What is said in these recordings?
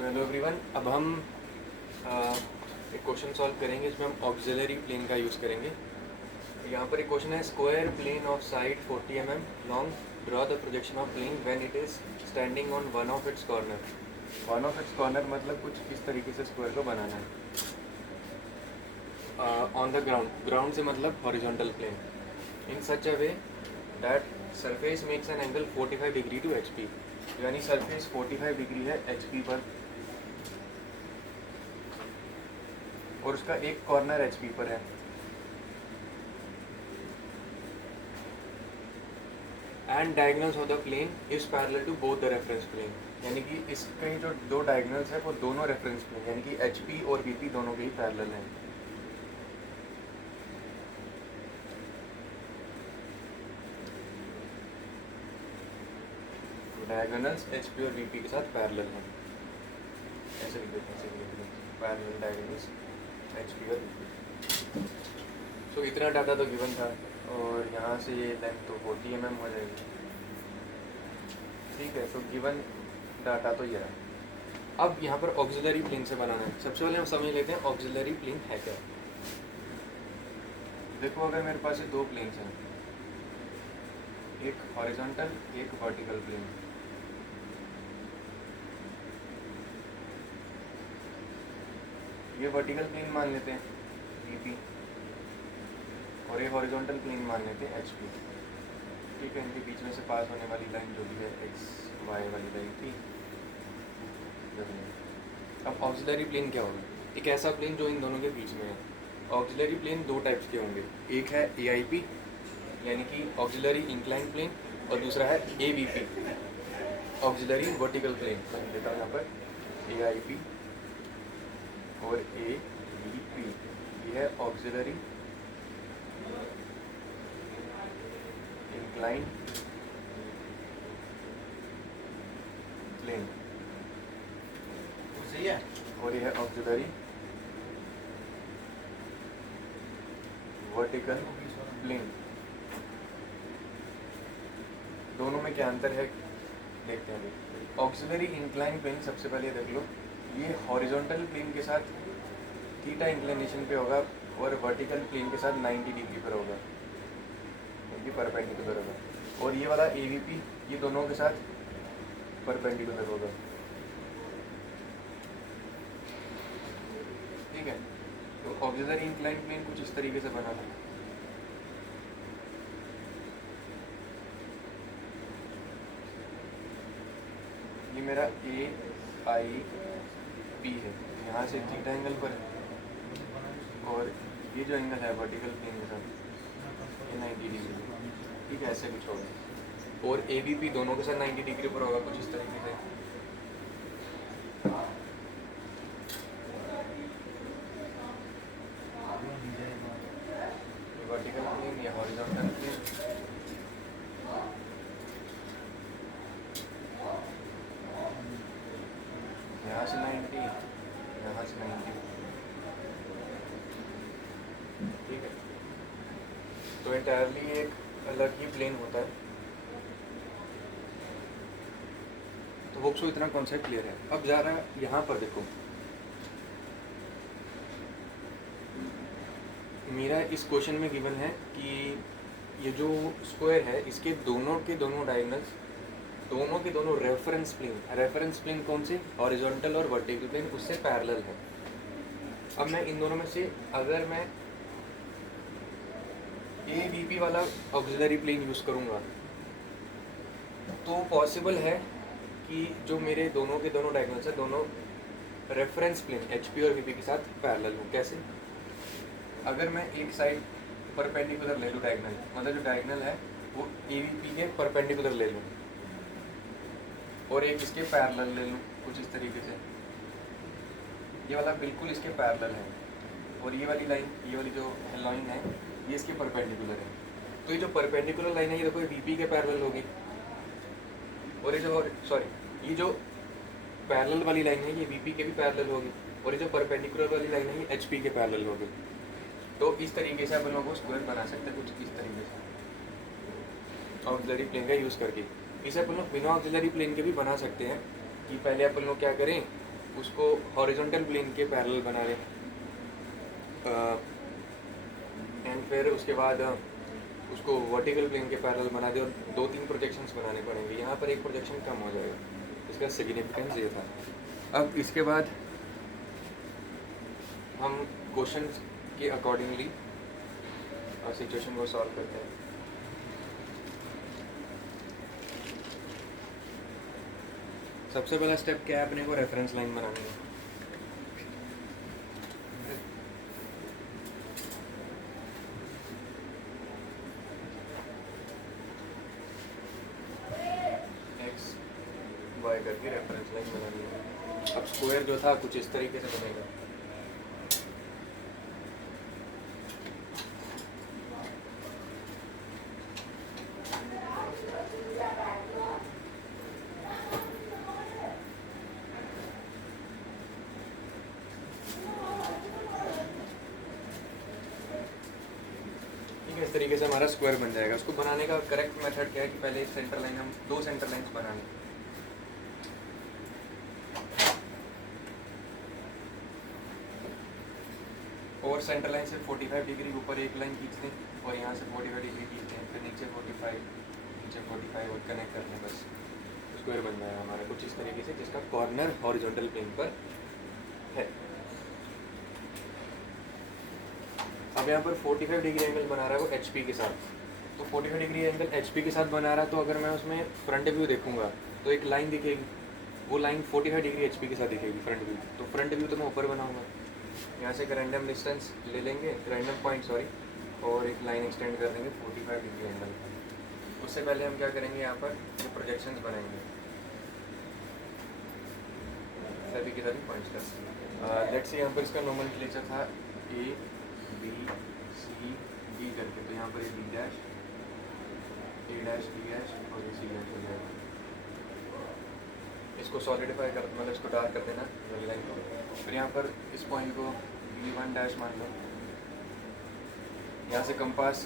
So hello everyone, अब हम एक क्वेश्चन सॉल्व करेंगे इसमें हम ऑक्सिलरी प्लेन का यूज़ करेंगे। यहाँ पर एक क्वेश्चन है, square plane of side 40 mm long, draw the projection of plane when it is standing on one of its corner. One of its corner मतलब कुछ इस तरीके से स्क्वायर को बनाना है। ऑन द ग्राउंड से मतलब horizontal plane, in such a way that surface makes an angle 45 degree to H P, यानी सरफेस 45 डिग्री है एच पी पर और उसका एक कॉर्नर एच पी पर है। And diagonals of the plane is parallel to both the reference plane, यानी कि इसके जो दो डायगोनल्स है वो दोनों रेफरेंस प्लेन यानी कि एच पी और वी पी दोनों के ही पैरेलल हैं। डायगोनल्स एच पी और वी पी के साथ पैरेलल हैं, ऐसे लिख देते हैं, पैरेलल डायगोनल्स एच पी और वी पी। सो इतना डाटा तो गिवन था और यहाँ से ये लेंथ तो 40 mm हो जाएगी। ठीक है, तो गिवन डाटा तो ये है। अब यहाँ पर ऑक्सिलरी प्लेन से बनाना है। सबसे पहले हम समझ लेते हैं ऑक्सिलरी प्लेन है क्या। देखो, अगर मेरे पास ये दो प्लेन्स हैं, एक हॉरिजॉन्टल एक वर्टिकल प्लेन, ये वर्टिकल प्लेन मान लेते हैं वीपी और ये हॉरिजॉन्टल प्लेन मान लेते हैं एचपी। ठीक है, इनके बीच में से पास होने वाली लाइन जो भी है एक्स वाई वाली लाइन थी। अब ऑक्सिलरी प्लेन क्या होगा? एक ऐसा प्लेन जो इन दोनों के बीच में है। ऑक्सिलरी प्लेन दो टाइप्स के होंगे, एक है एआईपी यानी कि ऑक्सिलरी इंक्लाइन प्लेन और दूसरा है एवीपी ऑक्सिलरी वर्टिकल प्लेन। मैं देता हूँ यहाँ पर एआईपी और एवीपी, ये है ऑक्सिलरी इंक्लाइन प्लेन सही है। और ये है ऑक्सिलरी वर्टिकल प्लेन। दोनों में क्या अंतर है देखते हैं। ऑक्सिलरी इंक्लाइन प्लेन सबसे पहले देख लो, ये हॉरिजॉन्टल प्लेन के साथ थीटा इंक्लिनेशन पे होगा और वर्टिकल प्लेन के साथ 90 डिग्री पर होगा, ये परपेंडिकुलर होगा। और ये वाला एवीपी ये दोनों के साथ परपेंडिकुलर होगा। ठीक है, तो ऑक्सिलरी इंक्लाइन प्लेन कुछ इस तरीके से बना था। ये मेरा ए आई पी है, यहाँ से थीटा एंगल पर है और ये जो एंगल है वर्टिकल प्लेन के साथ ये 90 डिग्री। ठीक है, ऐसे कुछ होगा और ए बी पी दोनों के साथ 90 डिग्री पर होगा कुछ इस तरीके से। वर्टिकल प्लेन या हॉरिजॉन्टल प्लेन, यहाँ से 90 यहाँ से 90। ठीक है, तो एंटायरली एक अलग ही प्लेन होता है। तो होप सो इतना कॉन्सेप्ट क्लियर है। अब जा रहा है यहाँ पर देखो, मेरा इस क्वेश्चन में गिवन है कि ये जो स्क्वायर है इसके दोनों के दोनों डायगोनल्स दोनों के दोनों रेफरेंस प्लेन कौन से? हॉरिजॉन्टल और वर्टिकल प्लेन उससे पैरेलल है। अब मैं इन दोनों में से अगर मैं ए वी पी वाला ऑक्सिलरी प्लेन यूज़ करूँगा तो पॉसिबल है कि जो मेरे दोनों के दोनों डायगोनल्स है दोनों रेफरेंस प्लेन एच पी और वी पी के साथ पैरेलल हो। कैसे? अगर मैं एक साइड परपेंडिकुलर ले लूँ डायगोनल, मतलब जो डायगोनल है वो ए वी पी के परपेंडिकुलर ले लूँ और एक इसके पैरेलल ले लूँ कुछ इस तरीके से, ये वाला बिल्कुल इसके पैरेलल है और ये वाली लाइन, ये वाली जो लाइन है ये इसके परपेंडिकुलर है। तो ये जो परपेंडिकुलर लाइन है ये देखो वीपी के पैरेलल होगी और ये जो पैरेलल वाली लाइन है ये वीपी के भी पैरेलल होगी और ये जो परपेंडिकुलर वाली लाइन है ये एचपी के पैरेलल होगी। तो इस तरीके से अपन लोगों को स्क्वायर बना सकते हैं कुछ इस तरीके से ऑक्सिलरी प्लेन का यूज़ करके। इसे अपन लोग बिना ऑक्सिलरी प्लेन के भी बना सकते हैं कि पहले अपन लोग क्या करें उसको हॉरिजॉन्टल प्लेन के पैरेलल बना दें, एंड फिर उसके बाद उसको वर्टिकल प्लेन के पैरेलल बना दे और 2-3 प्रोजेक्शंस बनाने पड़ेंगे। यहाँ पर एक प्रोजेक्शन कम हो जाएगा, इसका सिग्निफिकेंस ये था। अब इसके बाद हम क्वेश्चन के अकॉर्डिंगली सिचुएशन को सॉल्व करते हैं। सबसे पहला स्टेप क्या है, अपने को रेफरेंस लाइन बनानी है। एक्स वाई करके रेफरेंस लाइन बनानी है। अब स्क्वायर जो था कुछ इस तरीके से बनेगा। इस तरीके से हमारा स्क्वायर बन जाएगा। उसको बनाने का करेक्ट मेथड क्या है कि पहले एक सेंटर लाइन, हम 2 सेंटर लाइन्स बनाएंगे। और सेंटर लाइन से 45 डिग्री ऊपर एक लाइन खींचते हैं और यहाँ से 45 डिग्री खींचते हैं, फिर नीचे 45, नीचे 45 और कनेक्ट करते हैं, बस स्क्वायर बन जाएगा हमारा कुछ इस तरीके से, जिसका कॉर्नर हॉरिजॉन्टल प्लेन पर है। अब यहाँ पर 45 डिग्री एंगल बना रहा है वो HP के साथ, तो 45 डिग्री एंगल HP के साथ बना रहा है, तो अगर मैं उसमें फ्रंट व्यू देखूंगा तो एक लाइन दिखेगी, वो लाइन 45 डिग्री HP के साथ दिखेगी फ्रंट व्यू। तो फ्रंट व्यू तो मैं ऊपर बनाऊंगा, यहाँ से एक रैंडम डिस्टेंस ले लेंगे, रैंडम पॉइंट सॉरी, और एक लाइन एक्सटेंड कर देंगे 45 डिग्री एंगल। उससे पहले हम क्या करेंगे, यहाँ पर जो प्रोजेक्शंस बनाएंगे सभी के सभी पॉइंट्स का। लेट्स से यहाँ पर इसका नोमेनक्लेचर था A B C D करके, तो यहाँ पर ये B dash A dash B dash और ये C डैश हो जाएगा। इसको सॉलिडिफाई कर, मतलब इसको डार्क कर देना वाली लाइन को। फिर यहाँ पर इस पॉइंट को B1 डैश मान लो, यहाँ से कंपास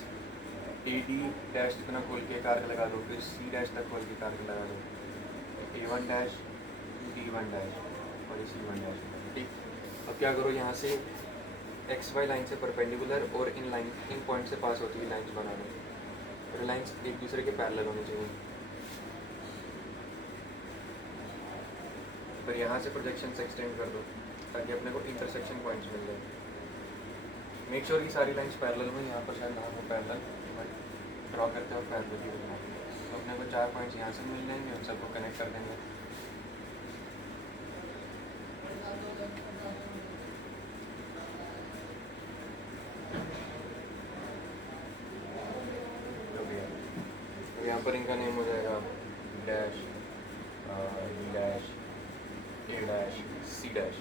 AD डैश इतना खोल के एक आर्क लगा दो, फिर C डैश तक खोल के एक आर्क लगा दो, A1 डैश D1 डैश और ये C1 डैश। ठीक, अब क्या करो, यहाँ से XY लाइन से परपेंडिकुलर और इन पॉइंट से पास होती हुई लाइन्स बना दो, और लाइन्स एक दूसरे के पैरेलल होनी चाहिए। फिर यहाँ से प्रोजेक्शन एक्सटेंड कर दो ताकि अपने को इंटरसेक्शन पॉइंट्स मिल जाए। मेक श्योर की सारी लाइन्स पैरेलल में, यहाँ पर शायद ना हो पैरेलल, बट ड्रॉ करते हो पैरेलल ही बनना। तो अपने को 4 पॉइंट्स यहाँ से मिल जाएंगे, उन सबको कनेक्ट कर देंगे। यहाँ पर इनका नेम हो जाएगा dash B dash A dash C dash,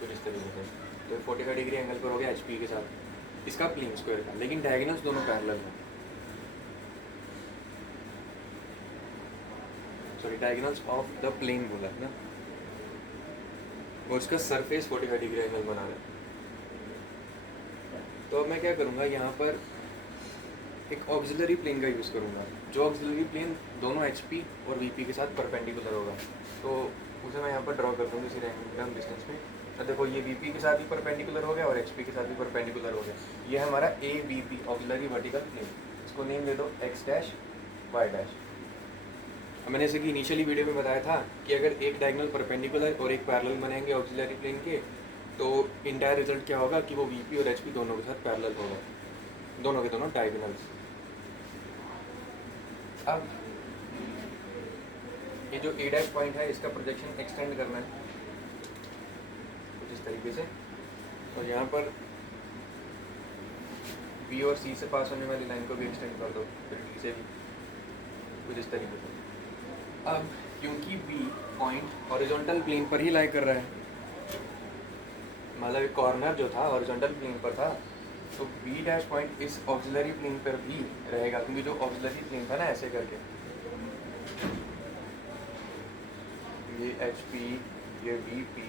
कुछ इस तरीके से। तो 45 डिग्री एंगल पर हो गया HP के साथ इसका प्लेन स्क्वायर का, लेकिन डायगोनल्स दोनों पैरेलल हैं। Sorry, diagonals of the plane बोला है ना, और उसका सरफेस 45 डिग्री एंगल बना रहा है। तो अब मैं क्या करूँगा, यहाँ पर एक ऑक्सिलरी प्लेन का यूज़ करूँगा, जो ऑक्सिलरी प्लेन दोनों HP और VP के साथ परपेंडिकुलर होगा। तो उसे मैं यहाँ पर ड्रॉ कर दूँगी इसी रैंडम डिस्टेंस पे। तो देखो, ये VP के साथ भी परपेंडिकुलर हो गया और HP के साथ भी परपेंडिकुलर हो गया। ये हमारा AVP ऑक्सिलरी वर्टिकल प्लेन, इसको नेम दे दो X डैश Y डैश। मैंने जैसे कि इनिशियली वीडियो में बताया था कि अगर एक डायगोनल परपेंडिकुलर और एक पैरेलल बनेंगे ऑक्सिलरी प्लेन के, तो इंटायर रिजल्ट क्या होगा कि वो VP और HP दोनों के साथ पैरेलल होगा, दोनों के दोनों डायगोनल्स। अब ये जो A डैश पॉइंट है, इसका प्रोजेक्शन एक्सटेंड करना है कुछ इस तरीके से। तो यहाँ पर B और C से पास होने वाली लाइन को भी एक्सटेंड कर दो, फिर D से भी कुछ इस तरीके से। अब क्योंकि B पॉइंट हॉरिजॉन्टल प्लेन पर ही लाई कर रहा है, मतलब कॉर्नर जो था हॉरिजॉन्टल प्लेन पर था, तो B डैश पॉइंट इस ऑक्सिलरी प्लेन पर भी रहेगा, क्योंकि जो ऑक्सिलरी प्लेन था ना ऐसे करके, ये HP ये VP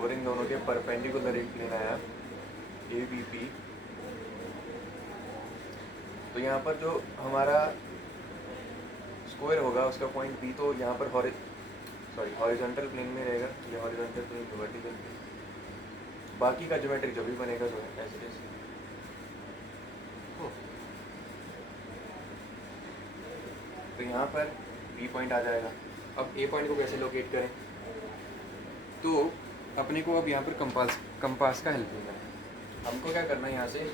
और इन दोनों के परपेंडिकुलर एक प्लेन आया AVP। तो यहाँ पर जो हमारा स्क्वायर होगा उसका पॉइंट B तो यहाँ पर हॉरिजॉन्टल प्लेन में रहेगा, ये हॉरिजॉन्टल प्लेन तो वर्टिकल प्लेन, बाकी का ज्योमेट्री जो भी बनेगा जो है एज इट इज। तो यहाँ पर बी पॉइंट आ जाएगा। अब ए पॉइंट को कैसे लोकेट करें, तो अपने को अब यहाँ पर कंपास का हेल्प लेना है। हमको क्या करना है, यहाँ से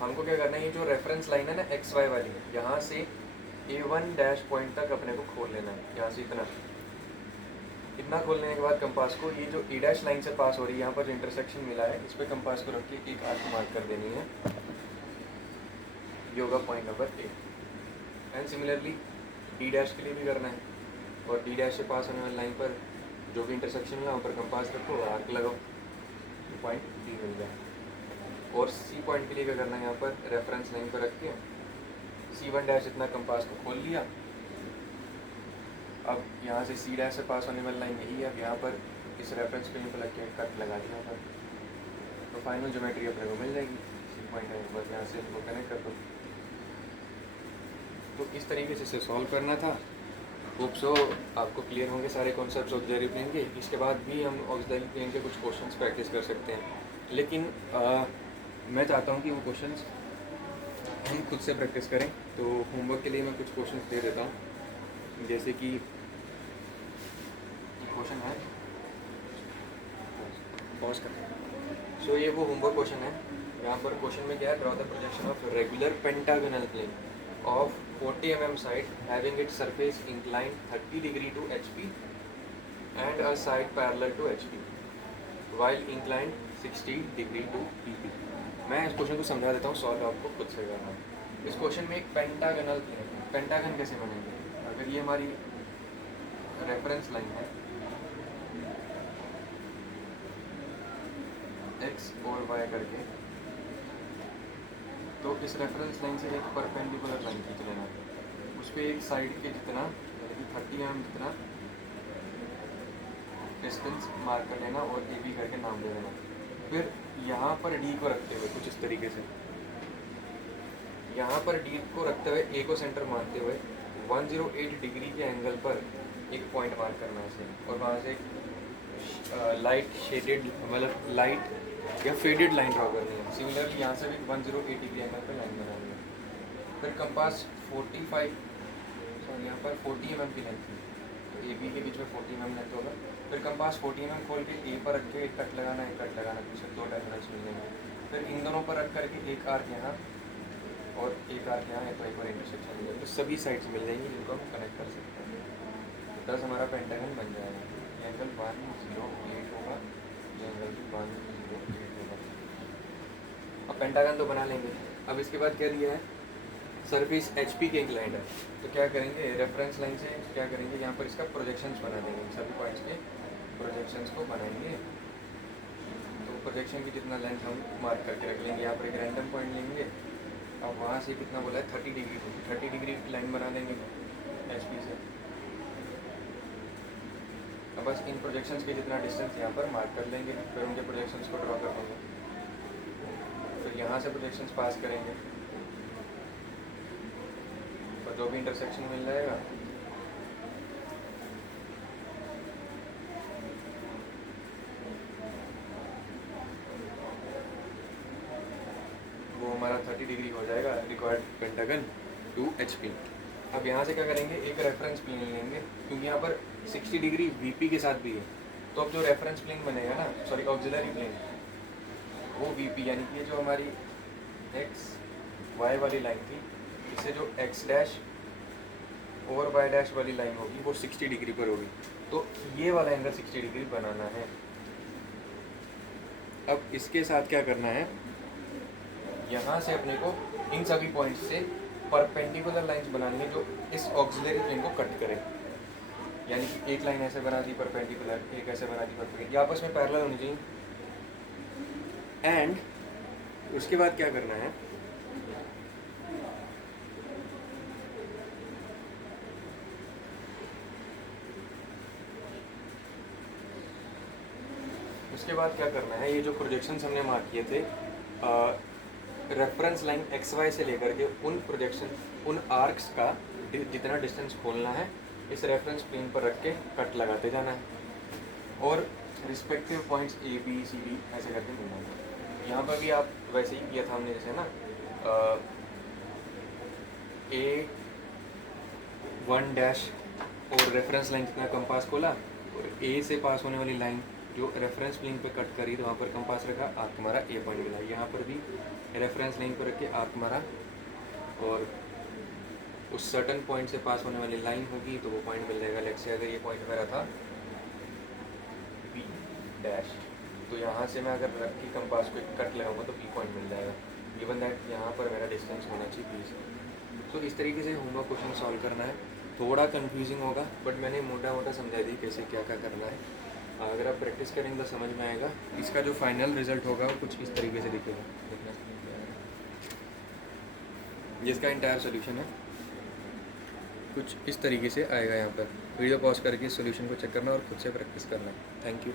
हमको क्या करना है, ये जो रेफरेंस लाइन है ना एक्स वाई वाली, यहाँ से A1 डैश पॉइंट तक अपने को खोल लेना है। यहाँ से इतना खोल लेने के बाद कंपास को, ये जो E डैश लाइन से पास हो रही है, यहाँ पर जो इंटरसेक्शन मिला है, इस पर कंपास को रख के एक आर्क मार्क कर देनी है। ये होगा point number A. And similarly D dash के लिए भी करना है, और D डैश से पास होने वाली लाइन पर जो भी इंटरसेक्शन मिला वहाँ पर कंपास रखो, आर्क लगाओ, पॉइंट डी मिल जाए। और सी पॉइंट के लिए क्या करना है, यहाँ पर रेफरेंस लाइन पर रख के C1 डैश इतना कंपास को खोल लिया। अब यहाँ से C डैश से पास होने वाली लाइन यही है, अब यहाँ पर इस रेफरेंस पे लग के कट लगा दिया यहाँ पर, तो फाइनल ज्योमेट्री अपने को मिल जाएगी। सी पॉइंट है, बस यहाँ से इसको कनेक्ट कर दो। तो इस तरीके से इसे सॉल्व करना था। होप सो आपको क्लियर होंगे सारे कॉन्सेप्ट्स ऑक्सिलरी प्लेन के। इसके बाद भी हम ऑक्सिलरी प्लेन के कुछ क्वेश्चंस प्रैक्टिस कर सकते हैं, लेकिन मैं चाहता हूँ कि वो क्वेश्चंस हम खुद से प्रैक्टिस करें। तो होमवर्क के लिए मैं कुछ क्वेश्चंस दे देता हूँ, जैसे कि क्वेश्चन है, पॉज करें। सो ये वो होमवर्क क्वेश्चन है। यहाँ पर क्वेश्चन में क्या है, draw the projection of regular pentagonal plane of 40 mm side having its surface inclined 30 degree to HP and a side parallel to HP while inclined 60 degree to PP। मैं इस question को समझा देता हूँ, सॉल्व आपको खुद से करना है। इस क्वेश्चन में एक पेंटागोनल प्लेन है, पेंटागन कैसे बनेंगे, अगर ये हमारी रेफरेंस लाइन है x और y करके, तो इस रेफरेंस लाइन से एक परपेंडिकुलर लाइन खींच लेना, उस पर एक साइड के जितना यानी कि 30 mm जितना डिस्टेंस मार्क कर लेना और ए बी करके नाम दे देना। फिर यहाँ पर डी को रखते हुए कुछ इस तरीके से, यहाँ पर डी को रखते हुए ए को सेंटर मानते हुए 108 डिग्री के एंगल पर एक पॉइंट मार्क करना है इसे, और वहाँ से लाइट शेडेड मतलब लाइट या फेडेड लाइन ड्रॉ करनी है। सिमिलरली यहाँ से भी 108 डिग्री एंगल पर लाइन बनानी है। फिर कंपास 45 यहाँ पर 40 mm की लेंथ थी, तो ए बी के बीच में 40 mm लेंथ होगा। फिर कंपास 40 mm खोल के ए पर रख के एक कट लगाना, एक कट लगाना, पीछे दो टर्मिनल्स मिल जाएंगे। फिर इन दोनों पर रख करके एक आर्क यहाँ और एक आर्क यहाँ, तो एक और इंटरसेक्शन मिल जाएगा, तो सभी साइड्स मिल जाएंगी जिनको हम कनेक्ट कर सकते हैं। तो 10 हमारा पेंटागन बन जाएगा। ये एंगल 108 होगा, ये एंगल भी 108 होगा। अब पेंटागन तो बना लेंगे। अब इसके बाद क्या दिया है, सरफेस HP के इंक्लाइंड है, तो क्या करेंगे, रेफरेंस लाइन से क्या करेंगे, यहाँ पर इसका प्रोजेक्शंस बना देंगे, सभी पॉइंट्स के प्रोजेक्शंस को बनाएंगे। तो प्रोजेक्शन की जितना लेंथ हम मार्क करके रख लेंगे। यहाँ पर एक रैंडम पॉइंट लेंगे, अब वहाँ से कितना बोला है 30 डिग्री, 30 डिग्री की लाइन बना देंगे HP से। अब बस इन प्रोजेक्शंस के जितना डिस्टेंस यहाँ पर मार्क कर लेंगे, फिर उनके प्रोजेक्शंस को ड्रॉ कर देंगे। फिर यहाँ से प्रोजेक्शंस पास करेंगे, और जो भी इंटरसेक्शन मिल जाएगा वो हमारा 30 डिग्री हो जाएगा रिक्वायर्ड पेंटागन टू HP। अब यहाँ से क्या करेंगे, एक रेफरेंस प्लेन लेंगे, क्योंकि यहाँ पर 60 डिग्री VP के साथ भी है, तो अब जो रेफरेंस प्लेन बनेगा ना, सॉरी ऑक्सिलरी प्लेन, वो VP यानी कि ये जो हमारी एक्स वाई वाली लाइन थी, इससे जो x डैश और y डैश वाली लाइन होगी वो 60 डिग्री पर होगी, तो ये वाला एंगल 60 डिग्री बनाना है। अब इसके साथ क्या करना है, यहाँ से अपने को इन सभी पॉइंट्स से परपेंडिकुलर लाइंस बनानी है जो इस ऑक्सिलरी प्लेन को कट करें। यानी कि एक लाइन ऐसे बना दी परपेंडिकुलर, एक ऐसे बना दी परपेंडिकुलर, ये आपस में पैरेलल होनी चाहिए। एंड उसके बाद क्या करना है, उसके बाद क्या करना है, ये जो प्रोजेक्शंस हमने मार्क किए थे रेफरेंस लाइन एक्स वाई से लेकर के उन प्रोजेक्शन उन आर्क्स का जितना डिस्टेंस खोलना है इस रेफरेंस प्लेन पर रख के कट लगाते जाना है और respective points A B C D ऐसे करके मिलना है। यहाँ पर भी आप वैसे ही किया था हमने, जैसे ना ए 1 डैश और रेफरेंस लाइन जितना कंपास खोला और ए से पास होने वाली लाइन जो रेफरेंस प्लेन पे कट करी तो वहाँ पर कंपास रखा, आर्क मारा, ए पॉइंट मिला। यहाँ पर भी रेफरेंस लाइन पर रख के आर्क मारा और उस सर्टन पॉइंट से पास होने वाली लाइन होगी तो वो पॉइंट मिल जाएगा। लेट्स से अगर ये पॉइंट मेरा था बी डैश, तो यहाँ से मैं अगर रख के कंपास पे कट लगाऊंगा तो बी पॉइंट मिल जाएगा, गिवन दैट यहाँ पर मेरा डिस्टेंस होना चाहिए बी से। तो इस तरीके से होमवर्क क्वेश्चन सॉल्व करना है। थोड़ा कंफ्यूजिंग होगा बट मैंने मोटा मोटा समझा दी कैसे क्या क्या करना है। अगर आप प्रैक्टिस करेंगे तो समझ में आएगा। इसका जो फाइनल रिजल्ट होगा वो कुछ इस तरीके से दिखेगा। जिसका इंटायर सोल्यूशन है कुछ इस तरीके से आएगा। यहाँ पर वीडियो पॉज करके सोल्यूशन को चेक करना और खुद से प्रैक्टिस करना। Thank you.